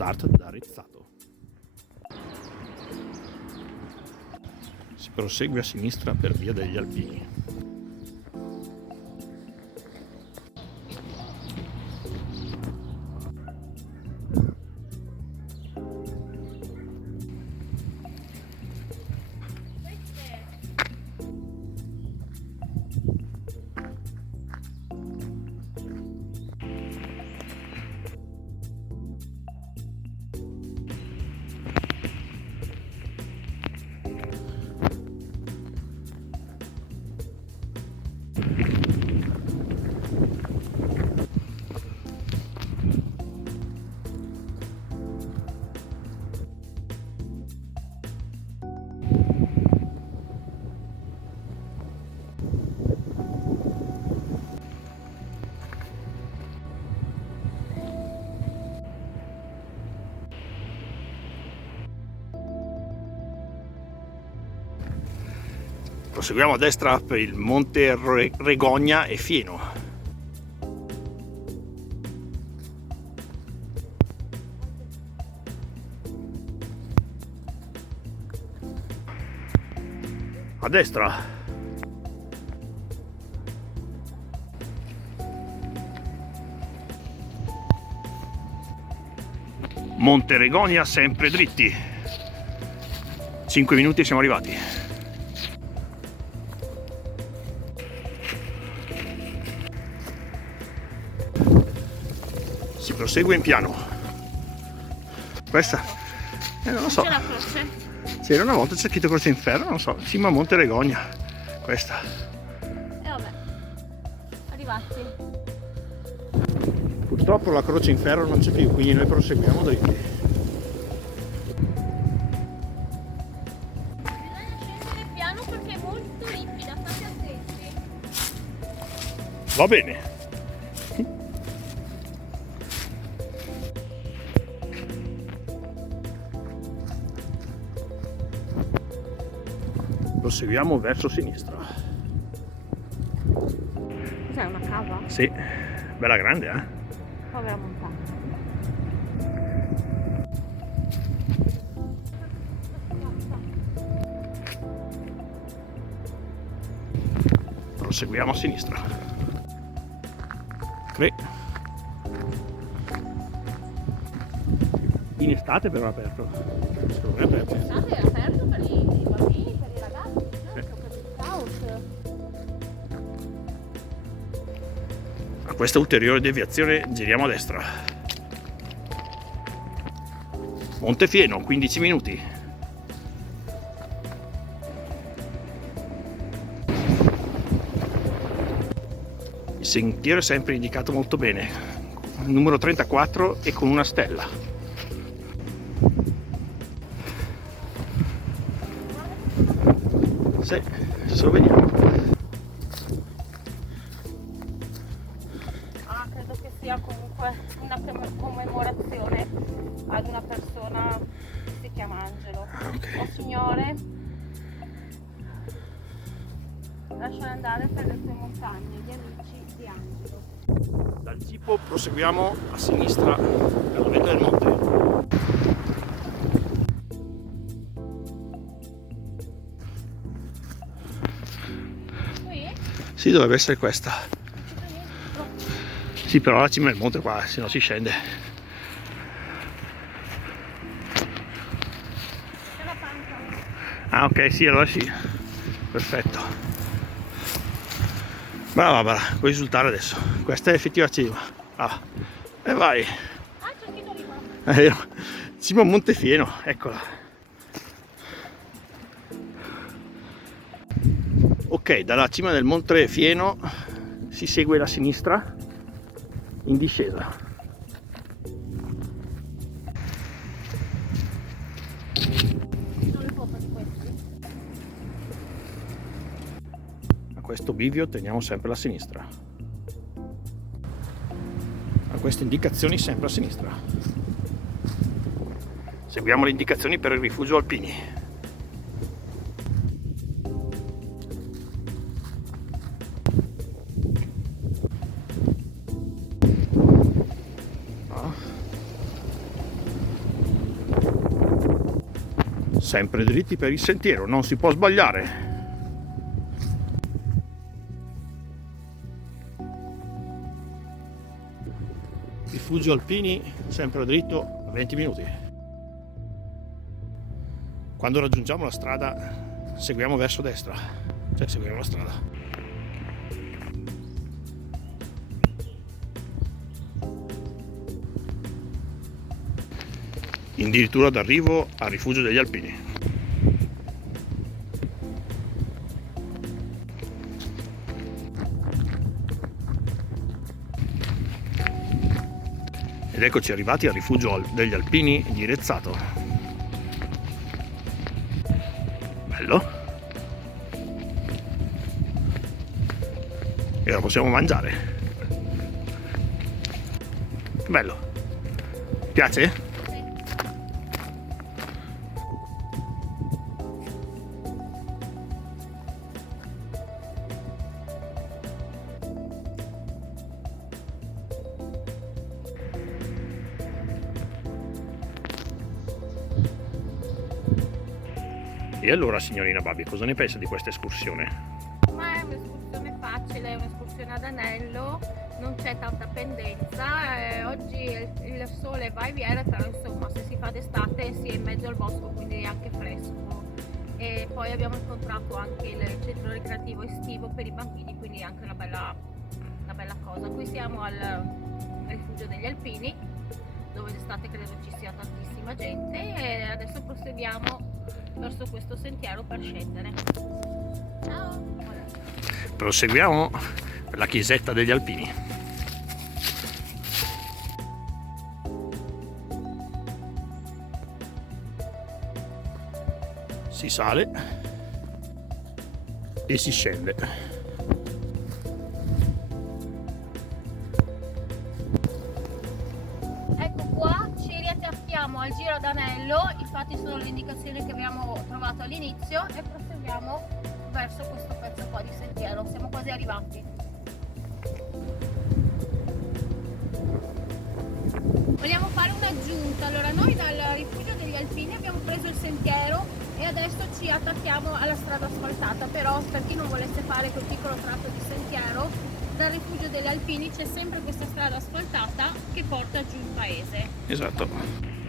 start da Rezzato. Si prosegue a sinistra per via degli Alpini. Proseguiamo a destra per il Monte Regogna e Fieno. A destra. Monte Regogna sempre dritti. 5 minuti e siamo arrivati. Si prosegue in piano. Questa non lo so. C'è la croce? C'era una volta, c'è scritto Croce Inferno, non so, cima a Monte Regogna. Questa. E vabbè, arrivati. Purtroppo la Croce Inferno non c'è più, quindi noi proseguiamo dritti. Bisogna scendere piano perché è molto ripida, state attenti. Va bene. Proseguiamo verso sinistra. Cos'è, una cava? Sì, bella grande, eh? Povera montagna. Proseguiamo a sinistra. 3. In estate però è aperto. Secondo me è aperto. L'estate è aperto per i bambini, per i ragazzi, certo, per gli scout. A questa ulteriore deviazione giriamo a destra. Montefieno, 15 minuti. Il sentiero è sempre indicato molto bene. Numero 34 e con una stella. Sì, adesso lo vediamo. Credo che sia comunque una commemorazione ad una persona che si chiama Angelo. Ok. Oh Signore, lascia andare per le tue montagne gli amici di Angelo. Dal Cipo proseguiamo a sinistra per la vetta del monte. Qui? Sì, dovrebbe essere questa. Sì, però la cima del monte qua, se no si scende. C'è la panca. Ah, ok, sì, allora sì. Perfetto. Brava Barbara, puoi risultare adesso. Questa è effettiva cima. Ah, e vai. Ah, c'è anche Torino. Cima a Montefieno, eccola. Ok, dalla cima del Monte Fieno si segue la sinistra in discesa. Non le foto di questi. A questo bivio teniamo sempre la sinistra. A queste indicazioni sempre a sinistra. Seguiamo le indicazioni per il rifugio Alpini. sempre dritti per il sentiero, non si può sbagliare. Rifugio Alpini, sempre dritto, 20 minuti. Quando raggiungiamo la strada seguiamo verso destra, cioè seguiamo la strada. Addirittura d'arrivo al Rifugio degli Alpini. Ed eccoci arrivati al Rifugio degli Alpini di Rezzato. Bello. E ora possiamo mangiare. Bello. Piace? E allora, signorina Babi, cosa ne pensa di questa escursione? Ma è un'escursione facile, è un'escursione ad anello, non c'è tanta pendenza, oggi il sole va e viene, però insomma se si fa d'estate si è in mezzo al bosco, quindi è anche fresco. E poi abbiamo incontrato anche il centro ricreativo estivo per i bambini, quindi anche una bella cosa. Qui siamo al Rifugio degli Alpini, dove d'estate credo ci sia tantissima gente, e adesso proseguiamo verso questo sentiero per scendere. Ciao! Proseguiamo per la chiesetta degli Alpini. Si sale e si scende. Ecco qua, ci riattacchiamo al giro d'anello, infatti sono le indicazioni che abbiamo trovato all'inizio, e proseguiamo verso questo pezzo qua di sentiero. Siamo quasi arrivati. Vogliamo fare un'aggiunta. Allora, noi dal Rifugio degli Alpini abbiamo preso il sentiero e adesso ci attacchiamo alla strada asfaltata, però per chi non volesse fare quel piccolo tratto di sentiero, dal Rifugio degli Alpini c'è sempre questa strada asfaltata che porta giù in paese. Esatto.